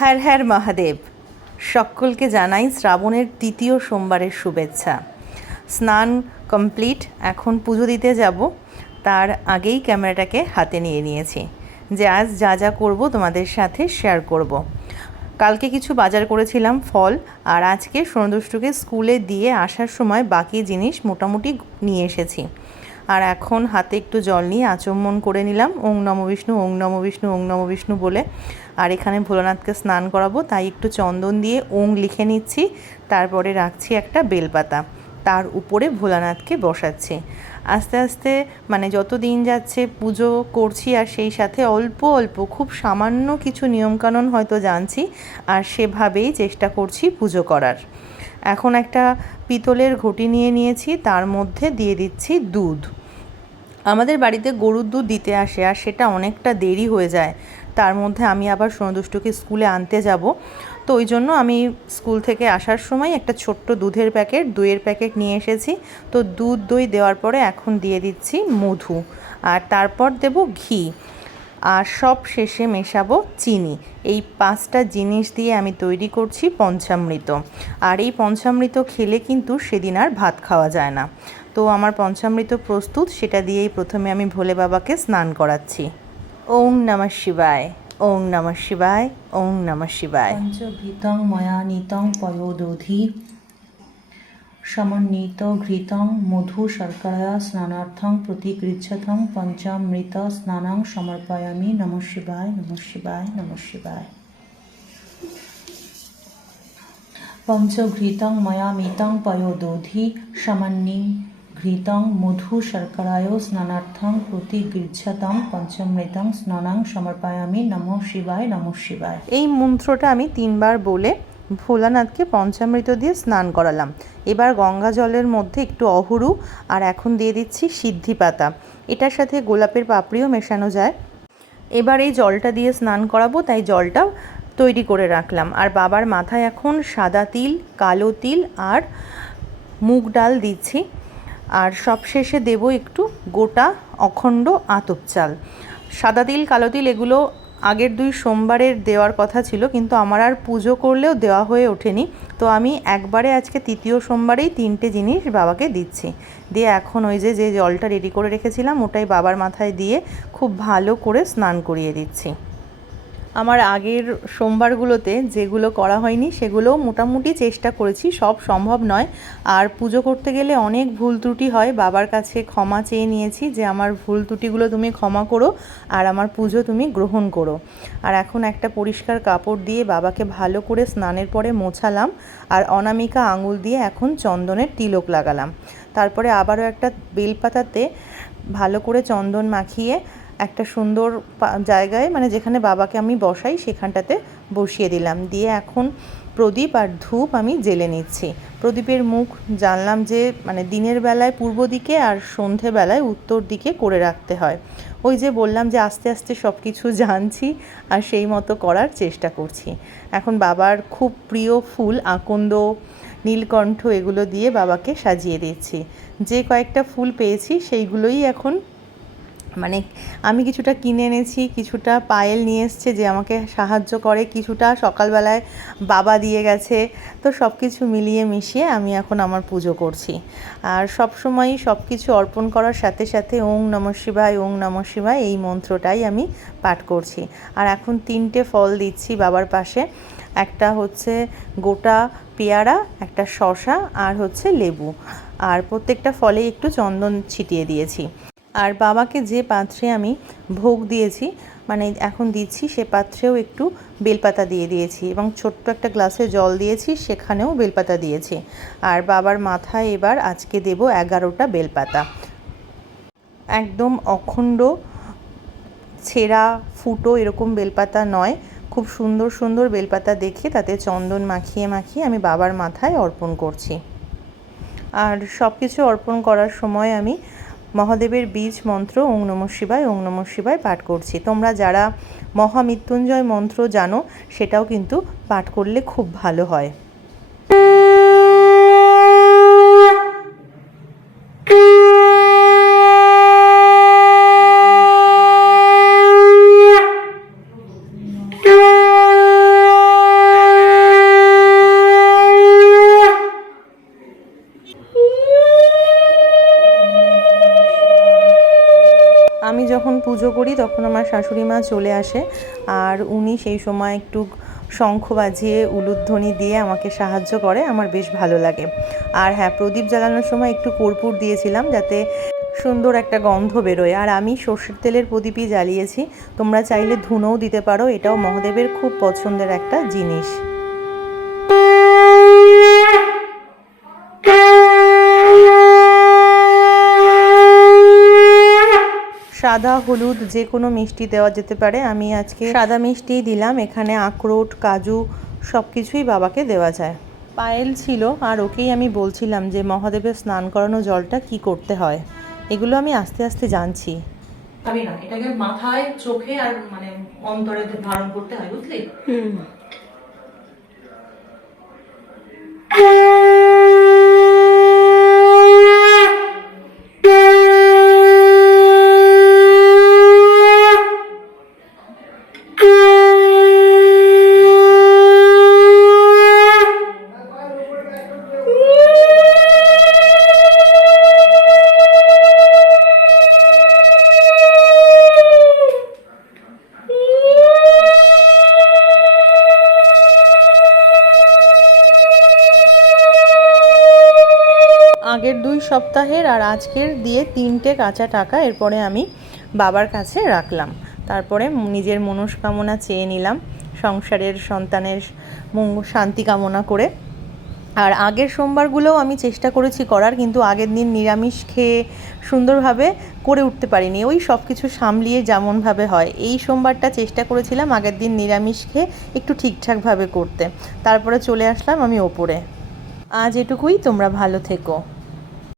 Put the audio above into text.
হর হর মহাদেব। সকলকে জানাই শ্রাবণের তৃতীয় সোমবারের শুভেচ্ছা। স্নান কমপ্লিট, এখন পুজো দিতে যাব। তার আগেই ক্যামেরাটাকে হাতে নিয়ে নিয়েছি যে আজ যা যা করব তোমাদের সাথে শেয়ার করব। কালকে কিছু বাজার করেছিলাম ফল, আর আজকে সোনদুষ্টুকে স্কুলে দিয়ে আসার সময় বাকি জিনিস মোটামুটি নিয়ে এসেছি। আর এখন হাতে একটু জল নিয়ে আচমন করে নিলাম ওং নমো বিষ্ণু, ওং নমো বিষ্ণু, ওং নমো বিষ্ণু বলে। আর এখানে ভোলানাথকে স্নান করাবো, তাই একটু চন্দন দিয়ে ওং লিখে নিচ্ছি। তারপরে রাখছি একটা বেলপাতা, তার উপরে ভোলানাথকে বসাচ্ছি। আস্তে আস্তে মানে যত দিন যাচ্ছে পুজো করছি, আর সেই সাথে অল্প অল্প খুব সামান্য কিছু নিয়মকানুন হয়তো জানছি, আর সেভাবেই চেষ্টা করছি পুজো করার। এখন একটা পিতলের ঘটি নিয়ে নিয়েছি, তার মধ্যে দিয়ে দিচ্ছি দুধ। আমাদের বাড়িতে গরুর দুধ দিতে আসে, আর সেটা অনেকটা দেরি হয়ে যায়। তার মধ্যে আমি আবার সোনদুষ্টুকে স্কুলে আনতে যাব, তো ওই জন্য আমি স্কুল থেকে আসার সময় একটা ছোট্ট দুধের প্যাকেট, দইয়ের প্যাকেট নিয়ে এসেছি। তো দুধ দই দেওয়ার পরে এখন দিয়ে দিচ্ছি মধু, আর তারপর দেব ঘি, আর সব শেষে মেশাবো চিনি। এই 5টা জিনিস দিয়ে আমি তৈরি করছি পঞ্চামৃত। আর এই পঞ্চামৃত খেলে কিন্তু সেদিন আর ভাত খাওয়া যায় না। তো আমার পঞ্চামৃত প্রস্তুত, সেটা দিয়েই প্রথমে আমি ভোলে বাবাকে স্নান করাচ্ছি। ওং নমঃ শিবায়, ওং নমঃ শিবায়, ওং নমঃ শিবায়। পঞ্চঘৃতং ময়া নীতং পয়োদধি সমন্বিত ঘৃতং মধু শর্করা স্নানার্থং প্রতিগৃহ্যথং পঞ্চামৃত স্নানং সমর্পয়ামি। নমঃ শিবায়, নমঃ শিবায়, নমঃ শিবায়। পঞ্চঘৃতং ময়া মিতং পয়োদধি সমন্বিঘৃতং মধু শর্করায় স্নানার্থং প্রতিগৃহ্যথং পঞ্চামৃতং স্নানং সমর্পয়ামি। নমঃ শিবায়, নমঃ শিবায়। এই মন্ত্রটা আমি 3বার বলে ভোলানাথকে পঞ্চামৃত দিয়ে স্নান করালাম। এবার গঙ্গা জলের মধ্যে একটু অহুরু, আর এখন দিয়ে দিচ্ছি সিদ্ধি পাতা। এটার সাথে গোলাপের পাপড়িও মেশানো যায়। এবার এই জলটা দিয়ে স্নান করাবো, তাই জলটা তৈরি করে রাখলাম। আর বাবার মাথায় এখন সাদা তিল, কালো তিল আর মুগ ডাল দিচ্ছি। আর সবশেষে দেব একটু গোটা অখণ্ড আতপ চাল। সাদা তিল, কালো তিল এগুলো আগের 2 সোমবারের দেওয়ার কথা ছিল, কিন্তু আমার আর পুজো করলেও দেওয়া হয়ে ওঠেনি। তো আমি একবারে আজকে তৃতীয় সোমবারেই 3টে জিনিস বাবাকে দিচ্ছি। দিয়ে এখন ওই যে জলটা রেডি করে রেখেছিলাম, ওটাই বাবার মাথায় দিয়ে খুব ভালো করে স্নান করিয়ে দিচ্ছি। আমার আগের সোমবারগুলোতে যেগুলো করা হয়নি সেগুলোও মোটামুটি চেষ্টা করেছি, সব সম্ভব নয়। আর পুজো করতে গেলে অনেক ভুল ত্রুটি হয়, বাবার কাছে ক্ষমা চেয়ে নিয়েছি যে আমার ভুল ত্রুটিগুলো তুমি ক্ষমা করো, আর আমার পুজো তুমি গ্রহণ করো। আর এখন একটা পরিষ্কার কাপড় দিয়ে বাবাকে ভালো করে স্নানের পরে মোছালাম, আর অনামিকা আঙুল দিয়ে এখন চন্দনের তিলক লাগালাম। তারপরে আবারও একটা বেলপাতাতে ভালো করে চন্দন মাখিয়ে একটা সুন্দর জায়গায়, মানে যেখানে বাবাকে আমি বসাই সেখানটাতে বসিয়ে দিলাম। দিয়ে এখন প্রদীপ আর ধূপ আমি জ্বেলে নিচ্ছি। প্রদীপের মুখ জানলাম যে মানে দিনের বেলায় পূর্ব দিকে, আর সন্ধেবেলায় উত্তর দিকে করে রাখতে হয়। ওই যে বললাম যে আস্তে আস্তে সব কিছু জানছি, আর সেই মতো করার চেষ্টা করছি। এখন বাবার খুব প্রিয় ফুল আকন্দ, নীলকণ্ঠ এগুলো দিয়ে বাবাকে সাজিয়ে দিচ্ছি। যে কয়েকটা ফুল পেয়েছি সেইগুলোই এখন মানে আমি কিছুটা কিনে এনেছি, কিছুটা পায়েল নিয়ে এসছে যে আমাকে সাহায্য করে, কিছুটা সকালবেলায় বাবা দিয়ে গেছে। তো সব কিছু মিলিয়ে মিশিয়ে আমি এখন আমার পুজো করছি। আর সব সময়ই সব কিছু অর্পণ করার সাথে সাথে ওং নমঃ শিবায়, ওং নমঃ শিবায় এই মন্ত্রটাই আমি পাঠ করছি। আর এখন 3টে ফল দিচ্ছি বাবার পাশে। একটা হচ্ছে গোটা পেয়ারা, একটা শসা, আর হচ্ছে লেবু। আর প্রত্যেকটা ফলেই একটু চন্দন ছিটিয়ে দিয়েছি। আর বাবাকে যে পাত্রে আমি ভোগ দিয়েছি, মানে এখন দিচ্ছি, সে পাত্রেও একটু বেলপাতা দিয়ে দিয়েছি, এবং ছোট্ট একটা গ্লাসে জল দিয়েছি, সেখানেও বেলপাতা দিয়েছি। আর বাবার মাথায় এবার আজকে দেব 11টা বেলপাতা। একদম অখণ্ড ছেঁড়া ফুটো এরকম বেলপাতা নয়, খুব সুন্দর সুন্দর বেলপাতা দেখে তাতে চন্দন মাখিয়ে মাখিয়ে আমি বাবার মাথায় অর্পণ করছি। আর সব কিছু অর্পণ করার সময় আমি মহাদেবের বীজ মন্ত্র ওং নমঃ শিবায়, ওং নমঃ শিবায় পাঠ করছি। তোমরা যারা মহামৃত্যুঞ্জয় মন্ত্র জানো সেটাও কিন্তু পাঠ করলে খুব ভালো হয়। পুজো করি তখন আমার শাশুড়ি মা চলে আসে, আর উনি সেই সময় একটু শঙ্খ বাজিয়ে উলুধ্বনি দিয়ে আমাকে সাহায্য করে, আমার বেশ ভালো লাগে। আর হ্যাঁ, প্রদীপ জ্বালানোর সময় একটু কর্পূর দিয়েছিলাম যাতে সুন্দর একটা গন্ধ বেরোয়। আর আমি সর্ষের তেলের প্রদীপই জ্বালিয়েছি, তোমরা চাইলে ধুনোও দিতে পারো, এটাও মহাদেবের খুব পছন্দের একটা জিনিস। সাদা হলুদ যে কোনো মিষ্টি দেওয়া যেতে পারে, আমি আজকে সাদা মিষ্টিই দিলাম। এখানে আখরোট, কাজু সব কিছুই বাবাকে দেওয়া যায়। পায়েল ছিল, আর ওকেই আমি বলছিলাম যে মহাদেবের স্নান করানো জলটা কি করতে হয়, এগুলো আমি আস্তে আস্তে জানছি। আমি না, এটাকে মাথায়, চোখে আর মানে অন্তরে ধারণ করতে হয়, বুঝলি? আগের 2 সপ্তাহের আর আজকের দিয়ে 3টে কাঁচা টাকা এরপরে আমি বাবার কাছে রাখলাম। তারপরে নিজের মনস্কামনা চেয়ে নিলাম, সংসারের সন্তানের শান্তি কামনা করে। আর আগের সোমবারগুলোও আমি চেষ্টা করেছি করার, কিন্তু আগের দিন নিরামিষ খেয়ে সুন্দরভাবে করে উঠতে পারিনি, ওই সব কিছু সামলিয়ে যেমনভাবে হয়। এই সোমবারটা চেষ্টা করেছিলাম আগের দিন নিরামিষ খেয়ে একটু ঠিকঠাকভাবে করতে, তারপরে চলে আসলাম আমি ওপরে। আজ এটুকুই, তোমরা ভালো থেকো।